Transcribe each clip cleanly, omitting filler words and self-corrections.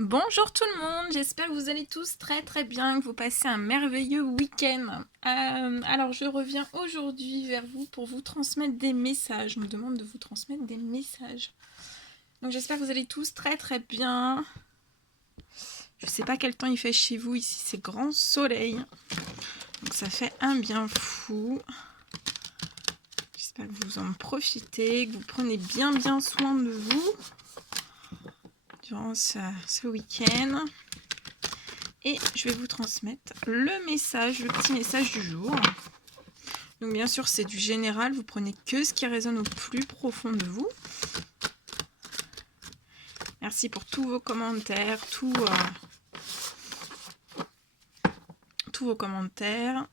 Bonjour tout le monde, j'espère que vous allez tous très bien, que vous passez un merveilleux week-end. Alors je reviens aujourd'hui vers vous pour vous transmettre des messages. On me demande de vous transmettre des messages. Donc j'espère que vous allez tous très bien. Je sais pas quel temps il fait chez vous, ici c'est grand soleil. Donc ça fait un bien fou. J'espère que vous en profitez, que vous prenez bien soin de vous durant ce week-end. Et je vais vous transmettre le petit message du jour. Donc bien sûr c'est du général, vous prenez que ce qui résonne au plus profond de vous. Merci pour tous vos commentaires, tous vos commentaires.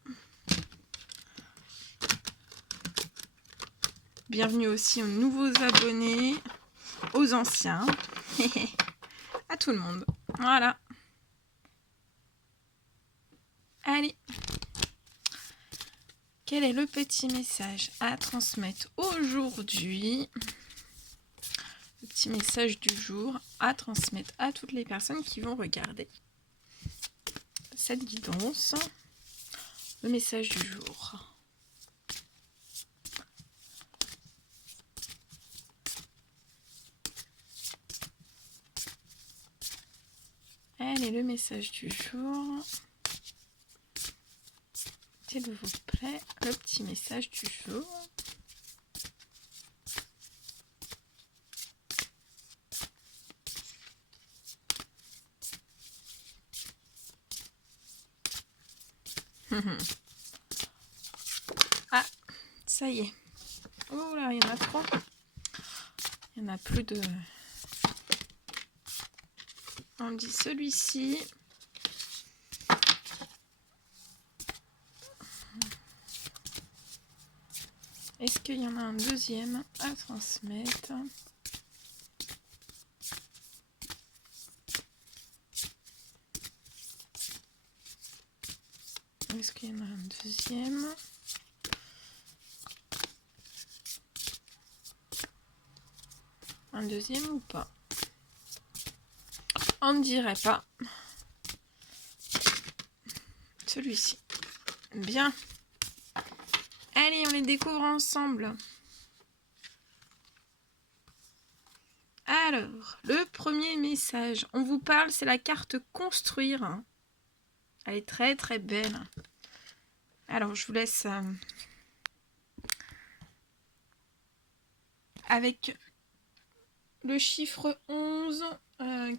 Bienvenue aussi aux nouveaux abonnés, aux anciens, à tout le monde. Voilà. Allez. Quel est le petit message à transmettre aujourd'hui? Le petit message du jour à transmettre à toutes les personnes qui vont regarder cette guidance. Le message du jour. Allez, le message du jour. S'il vous plaît, le petit message du jour. Ah, ça y est. Oh là, il y en a trois. Il y en a plus de... On dit celui-ci. Est-ce qu'il y en a un deuxième à transmettre? Est-ce qu'il y en a un deuxième? Un deuxième ou pas? On ne dirait pas. Celui-ci. Bien. Allez, on les découvre ensemble. Alors, le premier message. On vous parle, c'est la carte construire. Elle est très belle. Alors, je vous laisse avec le chiffre 11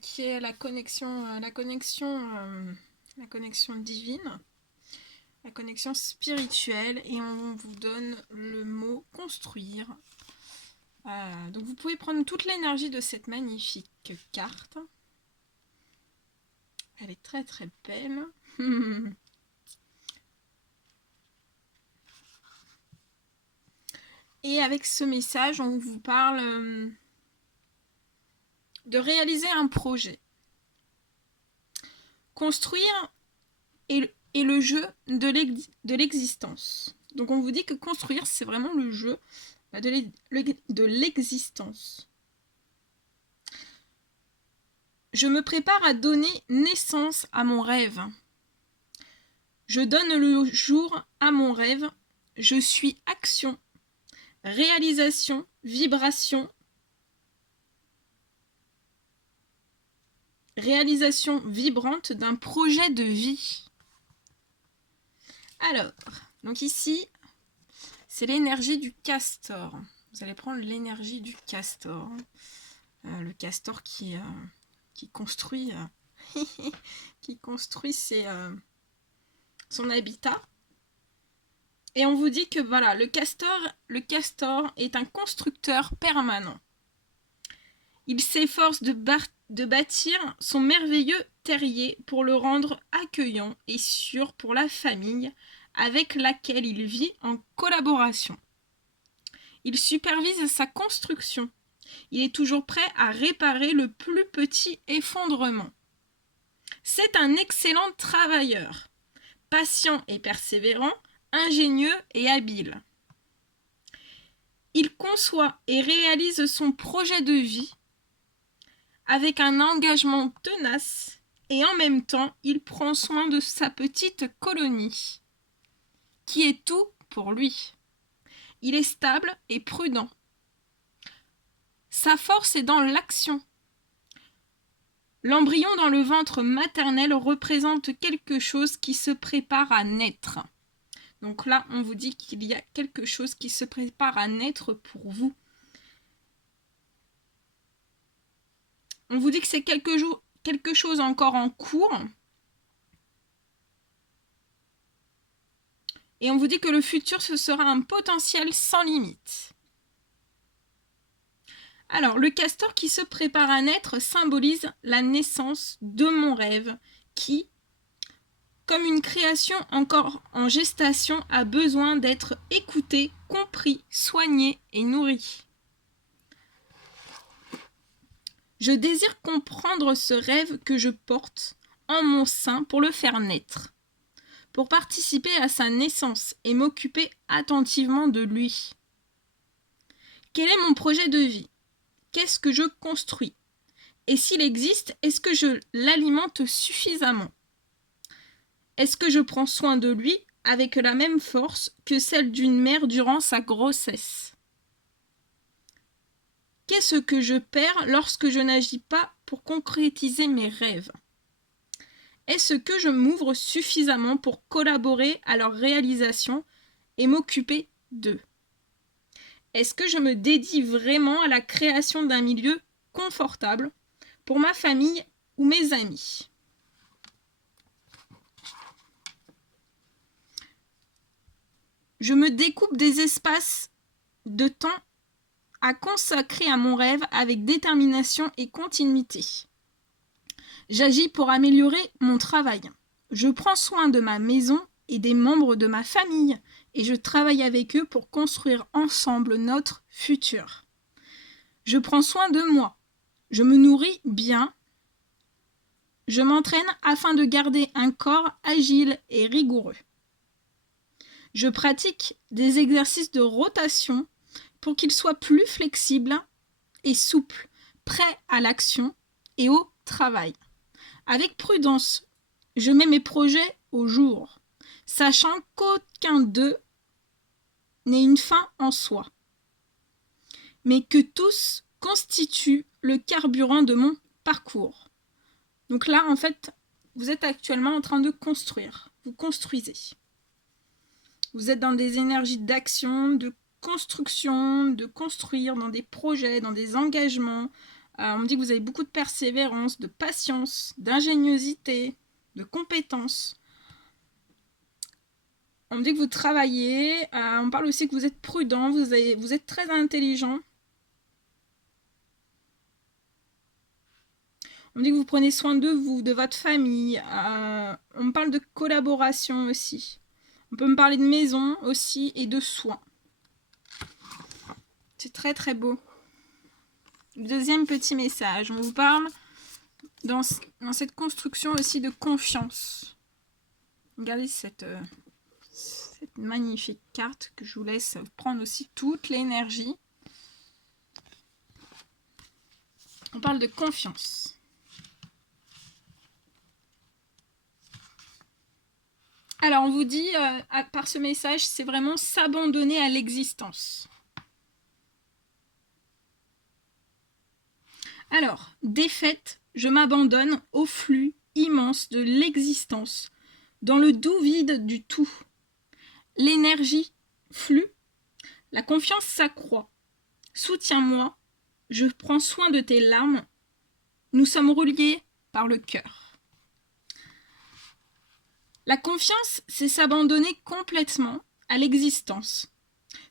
qui est la connexion divine, la connexion spirituelle, et on vous donne le mot construire. Donc vous pouvez prendre toute l'énergie de cette magnifique carte. Elle est très belle. Et avec ce message, on vous parle de réaliser un projet. Construire est le jeu de l'existence. Donc on vous dit que construire, c'est vraiment le jeu de l'existence. Je me prépare à donner naissance à mon rêve. Je donne le jour à mon rêve. Je suis action, réalisation, vibration, réalisation vibrante d'un projet de vie. Alors, donc ici, c'est l'énergie du castor. Vous allez prendre l'énergie du castor. Le castor qui construit, qui construit son habitat. Et on vous dit que voilà, le castor est un constructeur permanent. Il s'efforce de bâtir son merveilleux terrier pour le rendre accueillant et sûr pour la famille avec laquelle il vit en collaboration. Il supervise sa construction. Il est toujours prêt à réparer le plus petit effondrement. C'est un excellent travailleur, patient et persévérant, ingénieux et habile. Il conçoit et réalise son projet de vie avec un engagement tenace et en même temps, il prend soin de sa petite colonie, qui est tout pour lui. Il est stable et prudent. Sa force est dans l'action. L'embryon dans le ventre maternel représente quelque chose qui se prépare à naître. Donc là, on vous dit qu'il y a quelque chose qui se prépare à naître pour vous. On vous dit que c'est quelque chose encore en cours. Et on vous dit que le futur, ce sera un potentiel sans limite. Alors, le castor qui se prépare à naître symbolise la naissance de mon rêve qui, comme une création encore en gestation, a besoin d'être écouté, compris, soigné et nourri. Je désire comprendre ce rêve que je porte en mon sein pour le faire naître, pour participer à sa naissance et m'occuper attentivement de lui. Quel est mon projet de vie ? Qu'est-ce que je construis ? Et s'il existe, est-ce que je l'alimente suffisamment ? Est-ce que je prends soin de lui avec la même force que celle d'une mère durant sa grossesse ? Qu'est-ce que je perds lorsque je n'agis pas pour concrétiser mes rêves ? Est-ce que je m'ouvre suffisamment pour collaborer à leur réalisation et m'occuper d'eux ? Est-ce que je me dédie vraiment à la création d'un milieu confortable pour ma famille ou mes amis ? Je me découpe des espaces de temps à consacrer à mon rêve avec détermination et continuité. J'agis pour améliorer mon travail. Je prends soin de ma maison et des membres de ma famille et je travaille avec eux pour construire ensemble notre futur. Je prends soin de moi. Je me nourris bien. Je m'entraîne afin de garder un corps agile et rigoureux. Je pratique des exercices de rotation pour qu'ils soient plus flexibles et souples, prêts à l'action et au travail. Avec prudence, je mets mes projets au jour, sachant qu'aucun d'eux n'est une fin en soi, mais que tous constituent le carburant de mon parcours. Donc là, en fait, vous êtes actuellement en train de construire. Vous construisez. Vous êtes dans des énergies d'action, de construction, de construire, dans des projets, dans des engagements. On me dit que vous avez beaucoup de persévérance, de patience, d'ingéniosité, de compétences. On me dit que vous travaillez. On parle aussi que vous êtes prudent, vous êtes très intelligent. On me dit que vous prenez soin de vous, de votre famille. On me parle de collaboration aussi. On peut me parler de maison aussi et de soins. C'est très très beau. Deuxième petit message. On vous parle dans cette construction aussi de confiance. Regardez cette magnifique carte que je vous laisse prendre aussi toute l'énergie. On parle de confiance. Alors, on vous dit, par ce message, c'est vraiment s'abandonner à l'existence. Alors, défaite, je m'abandonne au flux immense de l'existence, dans le doux vide du tout. L'énergie flue, la confiance s'accroît. Soutiens-moi, je prends soin de tes larmes. Nous sommes reliés par le cœur. La confiance, c'est s'abandonner complètement à l'existence,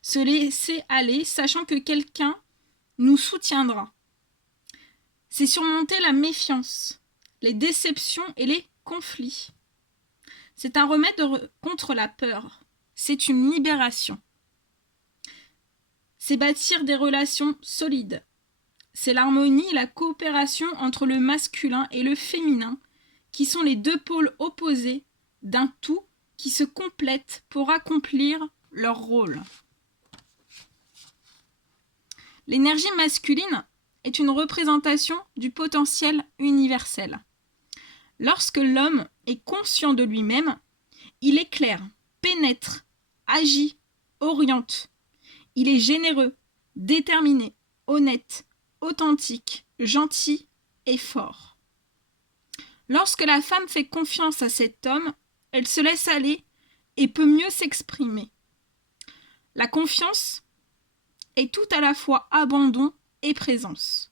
se laisser aller, sachant que quelqu'un nous soutiendra. C'est surmonter la méfiance, les déceptions et les conflits. C'est un remède contre la peur. C'est une libération. C'est bâtir des relations solides. C'est l'harmonie et la coopération entre le masculin et le féminin, qui sont les deux pôles opposés d'un tout qui se complètent pour accomplir leur rôle. L'énergie masculine est une représentation du potentiel universel. Lorsque l'homme est conscient de lui-même, il éclaire, pénètre, agit, oriente. Il est généreux, déterminé, honnête, authentique, gentil et fort. Lorsque la femme fait confiance à cet homme, elle se laisse aller et peut mieux s'exprimer. La confiance est tout à la fois abandon et présence.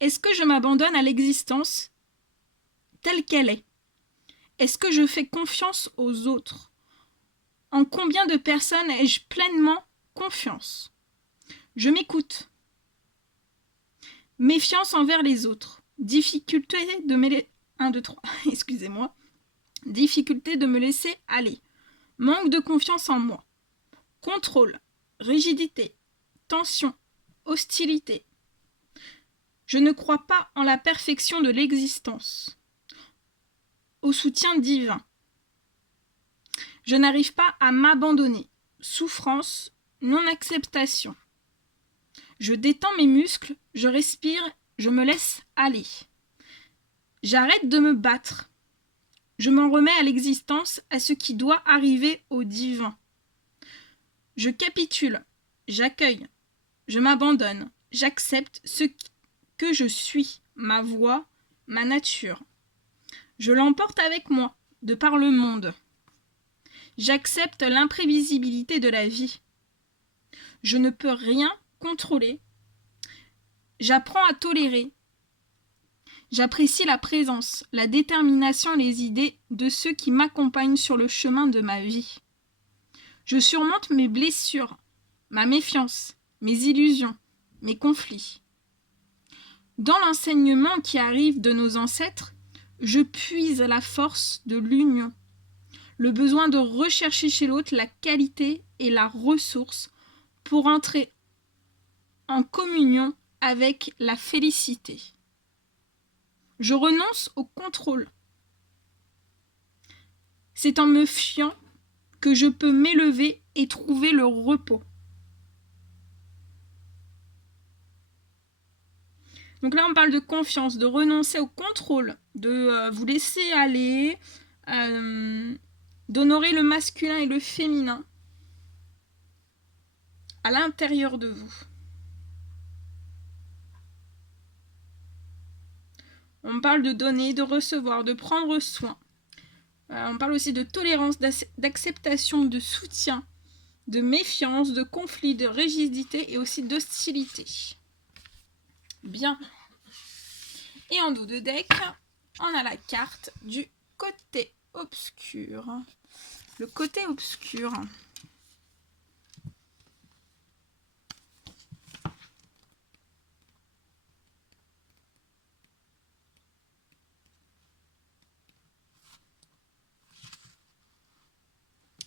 Est-ce que je m'abandonne à l'existence telle qu'elle est? Est-ce que je fais confiance aux autres? En combien de personnes ai-je pleinement confiance? Je m'écoute. Méfiance envers les autres. Difficulté de me... 1, 2, 3. Excusez-moi. Difficulté de me laisser aller. Manque de confiance en moi. Contrôle. Rigidité. Tension. Hostilité. Je ne crois pas en la perfection de l'existence. Au soutien divin. Je n'arrive pas à m'abandonner. Souffrance. Non-acceptation. Je détends mes muscles, je respire, je me laisse aller. J'arrête de me battre. Je m'en remets à l'existence, à ce qui doit arriver au divin. Je capitule, j'accueille, je m'abandonne, j'accepte ce que je suis, ma voix, ma nature. Je l'emporte avec moi, de par le monde. J'accepte l'imprévisibilité de la vie. Je ne peux rien contrôler. J'apprends à tolérer. J'apprécie la présence, la détermination et les idées de ceux qui m'accompagnent sur le chemin de ma vie. Je surmonte mes blessures, ma méfiance, mes illusions, mes conflits. Dans l'enseignement qui arrive de nos ancêtres, je puise la force de l'union, le besoin de rechercher chez l'autre la qualité et la ressource pour entrer en communion avec la félicité. Je renonce au contrôle. C'est en me fiant que je peux m'élever et trouver le repos. Donc là, on parle de confiance, de renoncer au contrôle, de vous laisser aller, d'honorer le masculin et le féminin à l'intérieur de vous. On parle de donner, de recevoir, de prendre soin. On parle aussi de tolérance, d'acceptation, de soutien, de méfiance, de conflit, de rigidité et aussi d'hostilité. Bien. Et en dos de deck, on a la carte du côté obscur. Le côté obscur.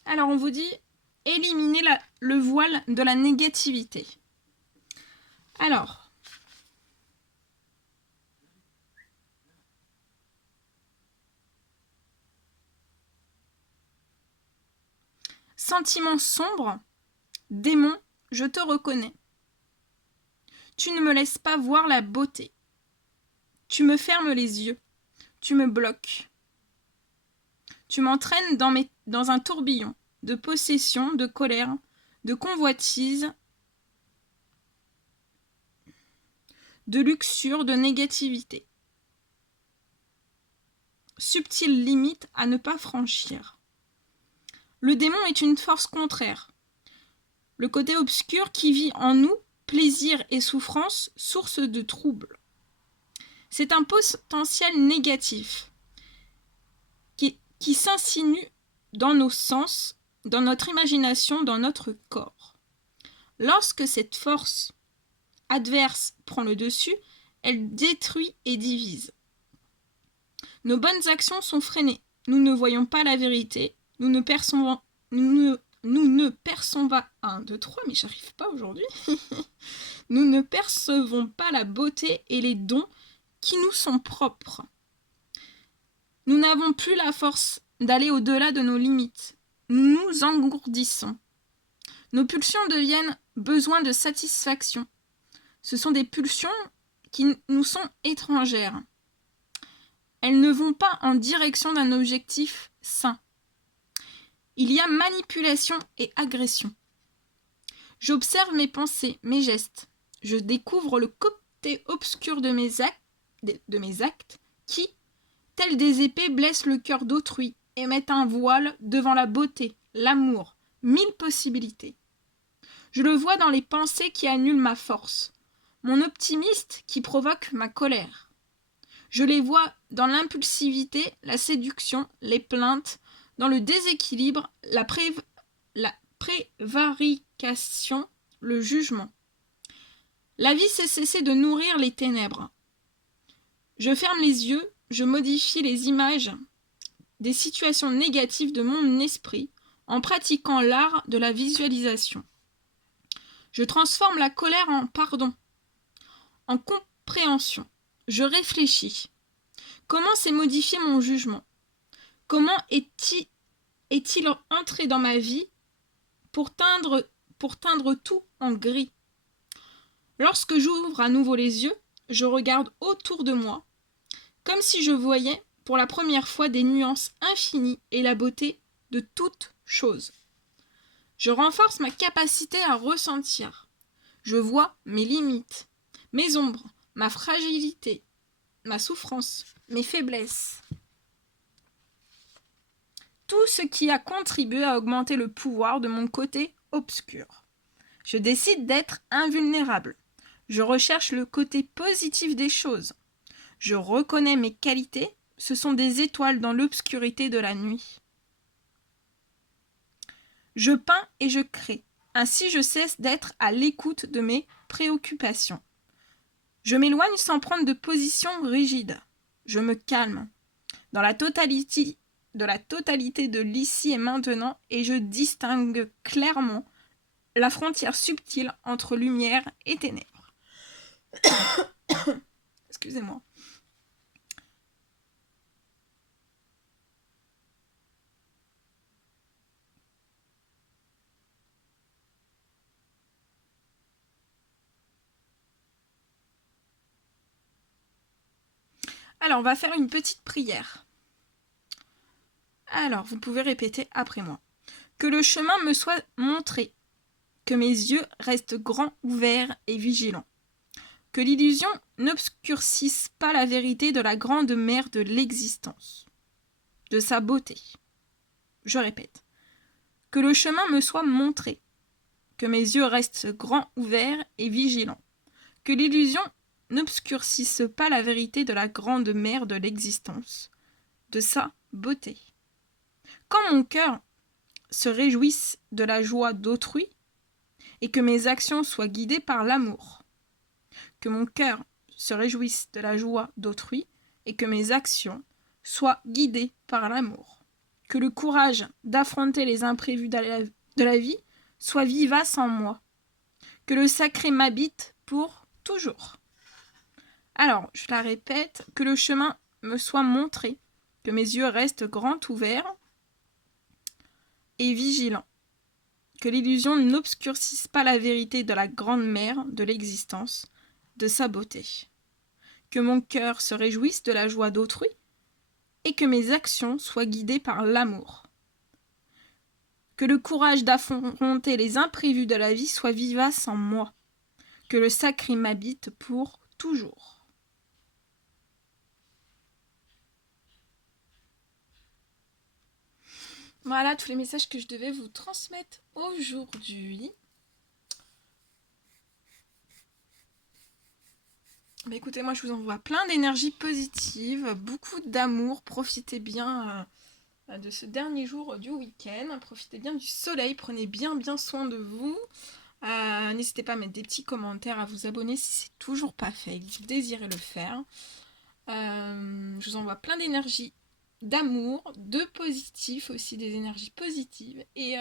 Alors, on vous dit éliminer le voile de la négativité. Alors, sentiment sombre, démon, je te reconnais. Tu ne me laisses pas voir la beauté. Tu me fermes les yeux. Tu me bloques. Tu m'entraînes dans un tourbillon de possession, de colère, de convoitise, de luxure, de négativité. Subtile limite à ne pas franchir. Le démon est une force contraire. Le côté obscur qui vit en nous, plaisir et souffrance, source de troubles. C'est un potentiel négatif qui s'insinue dans nos sens, dans notre imagination, dans notre corps. Lorsque cette force adverse prend le dessus, elle détruit et divise. Nos bonnes actions sont freinées. Nous ne voyons pas la vérité. Nous ne percevons pas 1, 2, 3, mais j'arrive pas aujourd'hui. Nous ne percevons pas la beauté et les dons qui nous sont propres. Nous n'avons plus la force d'aller au-delà de nos limites. Nous nous engourdissons. Nos pulsions deviennent besoin de satisfaction. Ce sont des pulsions qui nous sont étrangères. Elles ne vont pas en direction d'un objectif sain. Il y a manipulation et agression. J'observe mes pensées, mes gestes. Je découvre le côté obscur de mes actes qui, tels des épées, blessent le cœur d'autrui et mettent un voile devant la beauté, l'amour, 1000 possibilités. Je le vois dans les pensées qui annulent ma force, mon optimiste qui provoque ma colère. Je les vois dans l'impulsivité, la séduction, les plaintes, dans le déséquilibre, la prévarication, le jugement. La vie s'est cessée de nourrir les ténèbres. Je ferme les yeux, je modifie les images des situations négatives de mon esprit en pratiquant l'art de la visualisation. Je transforme la colère en pardon, en compréhension. Je réfléchis. Comment s'est modifié mon jugement? Comment est-il entré dans ma vie pour teindre tout en gris? Lorsque j'ouvre à nouveau les yeux, je regarde autour de moi, comme si je voyais pour la première fois des nuances infinies et la beauté de toute chose. Je renforce ma capacité à ressentir. Je vois mes limites, mes ombres, ma fragilité, ma souffrance, mes faiblesses. Tout ce qui a contribué à augmenter le pouvoir de mon côté obscur. Je décide d'être invulnérable. Je recherche le côté positif des choses. Je reconnais mes qualités. Ce sont des étoiles dans l'obscurité de la nuit. Je peins et je crée. Ainsi, je cesse d'être à l'écoute de mes préoccupations. Je m'éloigne sans prendre de position rigide. Je me calme dans la totalité de l'ici et maintenant et je distingue clairement la frontière subtile entre lumière et ténèbres. Excusez-moi. Alors, on va faire une petite prière. Alors, vous pouvez répéter après moi. Que le chemin me soit montré, que mes yeux restent grands, ouverts et vigilants. Que l'illusion n'obscurcisse pas la vérité de la grande mer de l'existence, de sa beauté. Je répète. Que le chemin me soit montré, que mes yeux restent grands, ouverts et vigilants. Que l'illusion n'obscurcisse pas la vérité de la grande mer de l'existence, de sa beauté. Quand mon cœur se réjouisse de la joie d'autrui, et que mes actions soient guidées par l'amour. Que mon cœur se réjouisse de la joie d'autrui, et que mes actions soient guidées par l'amour. Que le courage d'affronter les imprévus de la vie soit vivace en moi. Que le sacré m'habite pour toujours. Alors, je la répète, que le chemin me soit montré, que mes yeux restent grands ouverts et vigilants. Que l'illusion n'obscurcisse pas la vérité de la grande mer de l'existence, de sa beauté. Que mon cœur se réjouisse de la joie d'autrui, et que mes actions soient guidées par l'amour. Que le courage d'affronter les imprévus de la vie soit vivace en moi. Que le sacré m'habite pour toujours. Voilà tous les messages que je devais vous transmettre aujourd'hui. Bah écoutez, moi je vous envoie plein d'énergie positive, beaucoup d'amour. Profitez bien de ce dernier jour du week-end. Profitez bien du soleil, prenez bien soin de vous. N'hésitez pas à mettre des petits commentaires, à vous abonner si c'est toujours pas fait et que vous désirez le faire. Je vous envoie plein d'énergie, d'amour, de positif aussi, des énergies positives. Et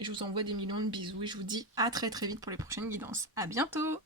je vous envoie des millions de bisous et je vous dis à très vite pour les prochaines guidances. À bientôt!